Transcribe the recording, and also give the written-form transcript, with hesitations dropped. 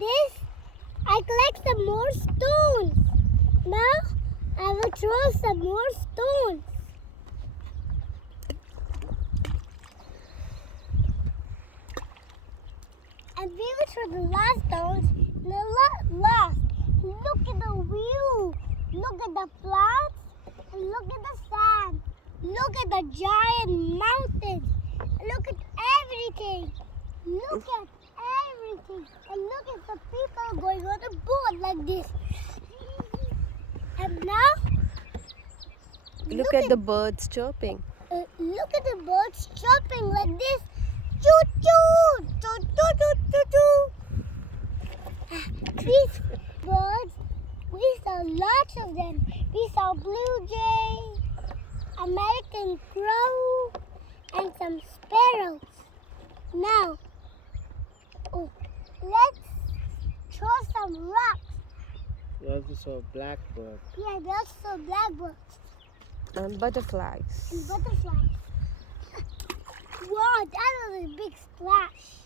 this, I collect some more stones. Now, I will throw some more stones. And we will throw the last stones. The last. Look at the view. Look at the plants. And look at the sand. Look at the giant mountains. Look at everything. Look at everything. And look at the people going on the boat like this. And now, Look at the birds chirping. look at the birds chirping like this. Choo choo, choo choo choo choo choo. These birds, we saw lots of them. We saw blue jay, American crow, and some sparrows. Now, let's throw some rocks. You also saw blackbird. Yeah, we also saw blackbirds And butterflies. and butterflies. Wow, that was a big splash.